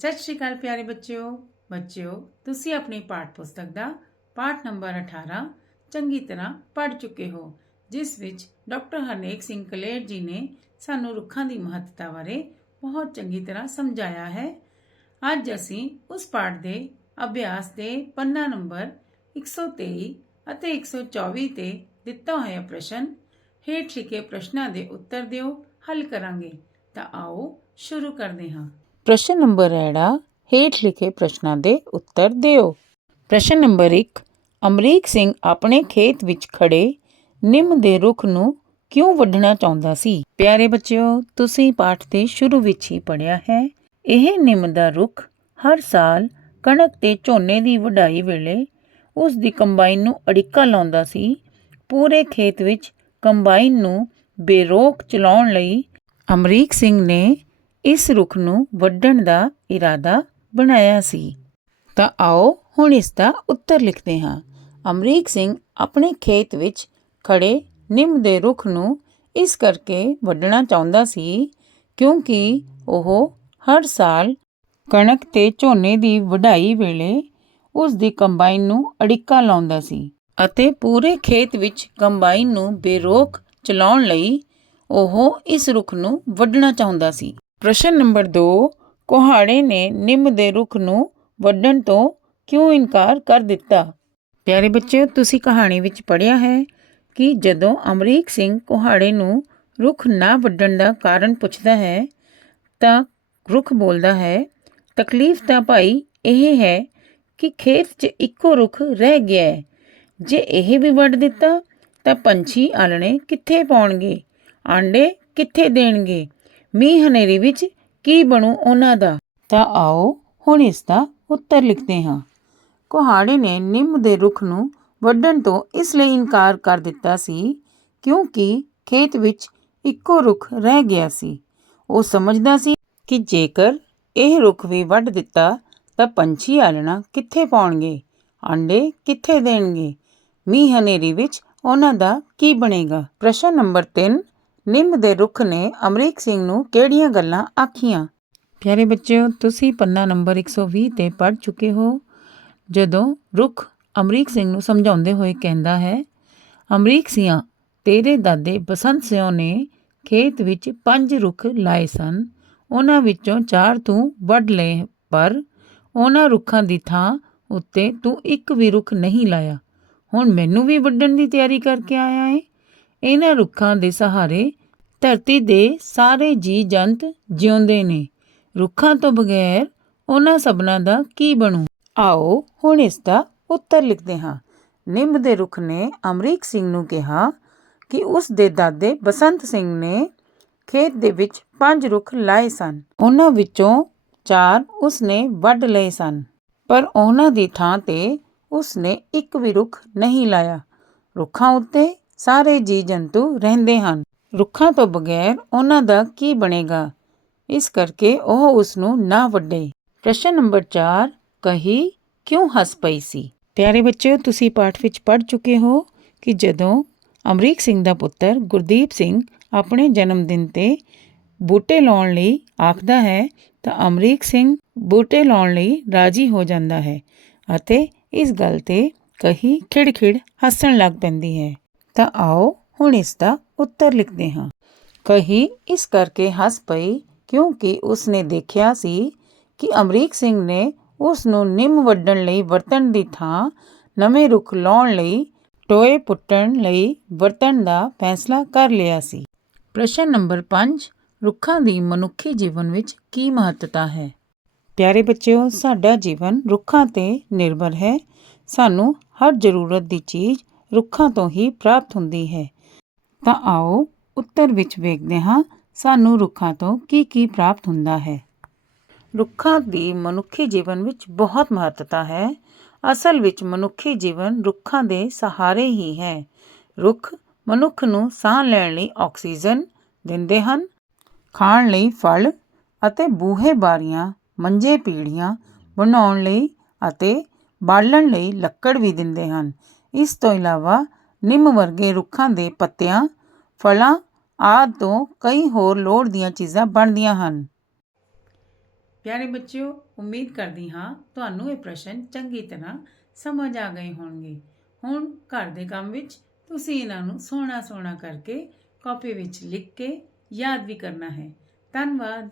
ਸਤਿ ਸ਼੍ਰੀ ਅਕਾਲ ਪਿਆਰੇ ਬੱਚਿਓ ਬੱਚਿਓ, ਤੁਸੀਂ ਆਪਣੀ ਪਾਠ ਪੁਸਤਕ ਦਾ ਪਾਠ ਨੰਬਰ 18 ਚੰਗੀ ਤਰ੍ਹਾਂ ਪੜ੍ਹ ਚੁੱਕੇ ਹੋ, ਜਿਸ ਵਿੱਚ ਡਾਕਟਰ ਹਰਨੇਕ ਸਿੰਘ ਕਲੇਰ ਜੀ ਨੇ ਸਾਨੂੰ ਰੁੱਖਾਂ ਦੀ ਮਹੱਤਤਾ ਬਾਰੇ ਬਹੁਤ ਚੰਗੀ ਤਰ੍ਹਾਂ ਸਮਝਾਇਆ ਹੈ। ਅੱਜ ਅਸੀਂ ਉਸ ਪਾਠ ਦੇ ਅਭਿਆਸ ਦੇ ਪੰਨਾ ਨੰਬਰ 123 ਅਤੇ 124 ਤੇ ਦਿੱਤਾ ਹੋਇਆ ਪ੍ਰਸ਼ਨ ਹੇਠ ਲਿਖੇ ਪ੍ਰਸ਼ਨਾਂ ਦੇ ਉੱਤਰ ਦਿਓ, ਹੱਲ ਕਰਾਂਗੇ। ਤਾਂ ਆਓ ਸ਼ੁਰੂ ਕਰਦੇ ਹਾਂ। ਪ੍ਰਸ਼ਨ ਨੰਬਰ ਐੜਾ ਹੇਠ ਲਿਖੇ ਪ੍ਰਸ਼ਨਾਂ ਦੇ ਉੱਤਰ ਦਿਓ। ਪ੍ਰਸ਼ਨ ਨੰਬਰ 1 ਅਮਰੀਕ ਸਿੰਘ ਆਪਣੇ ਖੇਤ ਵਿੱਚ ਖੜੇ ਨਿੰਮ ਦੇ ਰੁੱਖ ਨੂੰ ਕਿਉਂ ਵੱਢਣਾ ਚਾਹੁੰਦਾ ਸੀ? ਪਿਆਰੇ ਬੱਚਿਓ, ਤੁਸੀਂ ਪਾਠ ਦੇ ਸ਼ੁਰੂ ਵਿੱਚ ਹੀ ਪੜਿਆ ਹੈ। ਇਹ ਨਿੰਮ ਦਾ ਰੁੱਖ ਹਰ ਸਾਲ ਕਣਕ ਤੇ ਝੋਨੇ ਦੀ ਵਢਾਈ ਵੇਲੇ ਉਸ ਦੀ ਕੰਬਾਈਨ ਨੂੰ ਅੜਿੱਕਾ ਲਾਉਂਦਾ ਸੀ। ਪੂਰੇ ਖੇਤ ਵਿੱਚ ਕੰਬਾਈਨ ਨੂੰ ਬੇਰੋਕ ਚਲਾਉਣ ਲਈ ਅਮਰੀਕ ਸਿੰਘ ਨੇ ਇਸ ਰੁੱਖ ਨੂੰ ਵੱਢਣ ਦਾ ਇਰਾਦਾ ਬਣਾਇਆ ਸੀ। ਤਾਂ ਆਓ ਹੁਣ ਇਸ ਦਾ ਉੱਤਰ ਲਿਖਦੇ ਹਾਂ। ਅਮਰੀਕ ਸਿੰਘ ਆਪਣੇ ਖੇਤ ਵਿੱਚ ਖੜੇ ਨਿੰਮ ਦੇ ਰੁੱਖ ਨੂੰ ਇਸ ਕਰਕੇ ਵੱਢਣਾ ਚਾਹੁੰਦਾ ਸੀ ਕਿਉਂਕਿ ਉਹ ਹਰ ਸਾਲ ਕਣਕ ਤੇ ਝੋਨੇ ਦੀ ਵਢਾਈ ਵੇਲੇ ਉਸ ਦੀ ਕੰਬਾਈਨ ਨੂੰ ਅੜਿੱਕਾ ਲਾਉਂਦਾ ਸੀ ਅਤੇ ਪੂਰੇ ਖੇਤ ਵਿੱਚ ਕੰਬਾਈਨ ਨੂੰ ਬੇਰੋਕ ਚਲਾਉਣ ਲਈ ਉਹ ਇਸ ਰੁੱਖ ਨੂੰ ਵੱਢਣਾ ਚਾਹੁੰਦਾ ਸੀ। ਪ੍ਰਸ਼ਨ ਨੰਬਰ 2 ਕੁਹਾੜੇ ਨੇ ਨਿੰਮ ਦੇ ਰੁੱਖ ਨੂੰ ਵੱਢਣ ਤੋਂ ਕਿਉਂ ਇਨਕਾਰ ਕਰ ਦਿੱਤਾ? ਪਿਆਰੇ ਬੱਚਿਓ, ਤੁਸੀਂ ਕਹਾਣੀ ਵਿੱਚ ਪੜ੍ਹਿਆ ਹੈ ਕਿ ਜਦੋਂ ਅਮਰੀਕ ਸਿੰਘ ਕੁਹਾੜੇ ਨੂੰ ਰੁੱਖ ਨਾ ਵੱਢਣ ਦਾ ਕਾਰਨ ਪੁੱਛਦਾ ਹੈ, ਤਾਂ ਰੁੱਖ ਬੋਲਦਾ ਹੈ, ਤਕਲੀਫ ਤਾਂ ਭਾਈ ਇਹ ਹੈ ਕਿ ਖੇਤ 'ਚ ਇੱਕੋ ਰੁੱਖ ਰਹਿ ਗਿਆ ਹੈ। ਜੇ ਇਹ ਵੀ ਵੱਢ ਦਿੱਤਾ, ਤਾਂ ਪੰਛੀ ਆਲਣੇ ਕਿੱਥੇ ਪਾਉਣਗੇ? ਆਂਡੇ ਕਿੱਥੇ ਦੇਣਗੇ? ਮੀਂਹ ਹਨੇਰੀ ਵਿੱਚ ਕੀ ਬਣੂ ਉਹਨਾਂ ਦਾ? ਤਾਂ ਆਓ ਹੁਣ ਇਸ ਦਾ ਉੱਤਰ ਲਿਖਦੇ ਹਾਂ। ਕੁਹਾੜੇ ਨੇ ਨਿੰਮ ਦੇ ਰੁੱਖ ਨੂੰ ਵੱਢਣ ਤੋਂ ਇਸ ਲਈ ਇਨਕਾਰ ਕਰ ਦਿੱਤਾ ਸੀ, ਕਿਉਂਕਿ ਖੇਤ ਵਿੱਚ ਇੱਕੋ ਰੁੱਖ ਰਹਿ ਗਿਆ ਸੀ। ਉਹ ਸਮਝਦਾ ਸੀ ਕਿ ਜੇਕਰ ਇਹ ਰੁੱਖ ਵੀ ਵੱਢ ਦਿੱਤਾ, ਤਾਂ ਪੰਛੀ ਆਲਣਾ ਕਿੱਥੇ ਪਾਉਣਗੇ? ਆਂਡੇ ਕਿੱਥੇ ਦੇਣਗੇ? ਮੀਂਹ ਹਨੇਰੀ ਵਿੱਚ ਉਹਨਾਂ ਦਾ ਕੀ ਬਣੇਗਾ? ਪ੍ਰਸ਼ਨ ਨੰਬਰ 3 ਨਿੰਮ ਦੇ ਰੁੱਖ ਨੇ ਅਮਰੀਕ ਸਿੰਘ ਨੂੰ ਕਿਹੜੀਆਂ ਗੱਲਾਂ ਆਖੀਆਂ? ਪਿਆਰੇ ਬੱਚਿਓ, ਤੁਸੀਂ ਪੰਨਾ ਨੰਬਰ 120 ਤੇ ਪੜ੍ਹ ਚੁੱਕੇ ਹੋ। ਜਦੋਂ ਰੁੱਖ ਅਮਰੀਕ ਸਿੰਘ ਨੂੰ ਸਮਝਾਉਂਦੇ ਹੋਏ ਕਹਿੰਦਾ ਹੈ, ਅਮਰੀਕ ਸਿਆਂ, ਤੇਰੇ ਦਾਦੇ ਬਸੰਤ ਸਿਓ ਨੇ ਖੇਤ ਵਿੱਚ ਪੰਜ ਰੁੱਖ ਲਾਏ ਸਨ। ਉਹਨਾਂ ਵਿੱਚੋਂ ਚਾਰ ਤੂੰ ਵੱਢ ਲਏ ਪਰ ਉਹਨਾਂ ਰੁੱਖਾਂ ਦੀ ਥਾਂ ਉੱਤੇ ਤੂੰ ਇੱਕ ਵੀ ਰੁੱਖ ਨਹੀਂ ਲਾਇਆ। ਹੁਣ ਮੈਨੂੰ ਵੀ ਵੱਢਣ ਦੀ ਤਿਆਰੀ ਕਰਕੇ ਆਇਆ ਏ। ਇਹਨਾਂ ਰੁੱਖਾਂ ਦੇ ਸਹਾਰੇ ਧਰਤੀ ਦੇ ਸਾਰੇ ਜੀ ਜੰਤ ਜਿਉਂਦੇ ਨੇ। ਰੁੱਖਾਂ ਤੋਂ ਬਗੈਰ ਉਹਨਾਂ ਸਭਨਾਂ ਦਾ ਕੀ ਬਣੂ? ਆਓ ਹੁਣ ਇਸ ਦਾ ਉੱਤਰ ਲਿਖਦੇ ਹਾਂ। ਨਿੰਮ ਦੇ ਰੁੱਖ ਨੇ ਅਮਰੀਕ ਸਿੰਘ ਨੂੰ ਕਿਹਾ ਕਿ ਉਸ ਦੇ ਦਾਦੇ ਬਸੰਤ ਸਿੰਘ ਨੇ ਖੇਤ ਦੇ ਵਿੱਚ ਪੰਜ ਰੁੱਖ ਲਾਏ ਸਨ। ਉਹਨਾਂ ਵਿੱਚੋਂ ਚਾਰ ਉਸ ਨੇ ਵੱਢ ਲਏ ਸਨ, ਪਰ ਉਹਨਾਂ ਦੀ ਥਾਂ ਤੇ ਉਸ ਨੇ ਇੱਕ ਵੀ ਰੁੱਖ ਨਹੀਂ ਲਾਇਆ। ਰੁੱਖਾਂ ਉੱਤੇ ਸਾਰੇ ਜੀ ਜੰਤੂ ਰਹਿੰਦੇ ਹਨ। ਰੁੱਖਾਂ ਤੋਂ ਬਗੈਰ ਉਹਨਾਂ ਦਾ ਕੀ ਬਣੇਗਾ? ਇਸ ਕਰਕੇ ਉਹ ਉਸ ਨੂੰ ਨਾ ਵੱਢੇ। ਪ੍ਰਸ਼ਨ ਨੰਬਰ 4 ਕਹੀ ਕਿਉਂ ਹੱਸ ਪਈ ਸੀ? ਪਿਆਰੇ ਬੱਚਿਓ, ਤੁਸੀਂ ਪਾਠ ਵਿੱਚ ਪੜ੍ਹ ਚੁੱਕੇ ਹੋ ਕਿ ਜਦੋਂ ਅਮਰੀਕ ਸਿੰਘ ਦਾ ਪੁੱਤਰ ਗੁਰਦੀਪ ਸਿੰਘ ਆਪਣੇ ਜਨਮ ਦਿਨ ਤੇ ਬੂਟੇ ਲਾਉਣ ਲਈ ਆਖਦਾ ਹੈ, ਤਾਂ ਅਮਰੀਕ ਸਿੰਘ ਬੂਟੇ ਲਾਉਣ ਲਈ ਰਾਜੀ ਹੋ ਜਾਂਦਾ ਹੈ ਅਤੇ ਇਸ ਗੱਲ ਤੇ ਕਹੀ ਖਿੜਖਿੜ ਹੱਸਣ ਲੱਗ ਪੈਂਦੀ ਹੈ। ਤਾਂ ਆਓ ਹੁਣ ਇਸ ਦਾ ਉੱਤਰ ਲਿਖਦੇ ਹਾਂ। ਕਹੀ, ਇਸ ਕਰਕੇ ਹੱਸ ਪਈ, ਕਿਉਂਕਿ ਉਸ ਨੇ ਦੇਖਿਆ ਸੀ ਕਿ ਅਮਰੀਕ ਸਿੰਘ ਨੇ ਉਸ ਨੂੰ ਨਿੰਮ ਵੱਢਣ ਲਈ ਵਰਤਣ ਦੀ ਥਾਂ, ਨਵੇਂ ਰੁੱਖ ਲਾਉਣ ਲਈ, ਟੋਏ ਪੁੱਟਣ ਲਈ ਵਰਤਣ ਦਾ ਫੈਸਲਾ ਕਰ ਲਿਆ ਸੀ। ਪ੍ਰਸ਼ਨ ਨੰਬਰ 5 ਰੁੱਖਾਂ ਦੀ ਮਨੁੱਖੀ ਜੀਵਨ ਵਿੱਚ ਕੀ ਮਹੱਤਤਾ ਹੈ? ਪਿਆਰੇ ਬੱਚਿਓ, ਸਾਡਾ ਜੀਵਨ ਰੁੱਖਾਂ ਤੇ ਨਿਰਭਰ ਹੈ। ਸਾਨੂੰ ਹਰ ਜ਼ਰੂਰਤ ਦੀ ਚੀਜ਼ ਰੁੱਖਾਂ ਤੋਂ ਹੀ ਪ੍ਰਾਪਤ ਹੁੰਦੀ ਹੈ। ਤਾਂ ਆਓ ਉੱਤਰ ਵਿੱਚ ਵੇਖਦੇ ਹਾਂ ਸਾਨੂੰ ਰੁੱਖਾਂ ਤੋਂ ਕੀ ਕੀ ਪ੍ਰਾਪਤ ਹੁੰਦਾ ਹੈ। ਰੁੱਖਾਂ ਦੀ ਮਨੁੱਖੀ ਜੀਵਨ ਵਿੱਚ ਬਹੁਤ ਮਹੱਤਤਾ ਹੈ। ਅਸਲ ਵਿੱਚ ਮਨੁੱਖੀ ਜੀਵਨ ਰੁੱਖਾਂ ਦੇ ਸਹਾਰੇ ਹੀ ਹੈ। ਰੁੱਖ ਮਨੁੱਖ ਨੂੰ ਸਾਹ ਲੈਣ ਲਈ ਆਕਸੀਜਨ ਦਿੰਦੇ ਹਨ, ਖਾਣ ਲਈ ਫਲ ਅਤੇ ਬੂਹੇ ਬਾਰੀਆਂ, ਮੰਜੇ ਪੀੜੀਆਂ ਬਣਾਉਣ ਲਈ ਅਤੇ ਬਾਲਣ ਲਈ ਲੱਕੜ ਵੀ ਦਿੰਦੇ ਹਨ। ਇਸ ਤੋਂ ਇਲਾਵਾ ਨਿੰਮ ਵਰਗੇ ਰੁੱਖਾਂ ਦੇ ਪੱਤਿਆਂ, ਫਲਾਂ ਆਦਿ ਤੋਂ ਕਈ ਹੋਰ ਲੋੜ ਦੀਆਂ ਚੀਜ਼ਾਂ ਬਣਦੀਆਂ ਹਨ। ਪਿਆਰੇ ਬੱਚਿਓ, ਉਮੀਦ ਕਰਦੀ ਹਾਂ ਤੁਹਾਨੂੰ ਇਹ ਪ੍ਰਸ਼ਨ ਚੰਗੀ ਤਰ੍ਹਾਂ ਸਮਝ ਆ ਗਏ ਹੋਣਗੇ। ਹੁਣ ਘਰ ਦੇ ਕੰਮ ਵਿੱਚ ਤੁਸੀਂ ਇਹਨਾਂ ਨੂੰ ਸੋਹਣਾ ਸੋਹਣਾ ਕਰਕੇ ਕਾਪੀ ਵਿੱਚ ਲਿਖ ਕੇ ਯਾਦ ਵੀ ਕਰਨਾ ਹੈ। ਧੰਨਵਾਦ।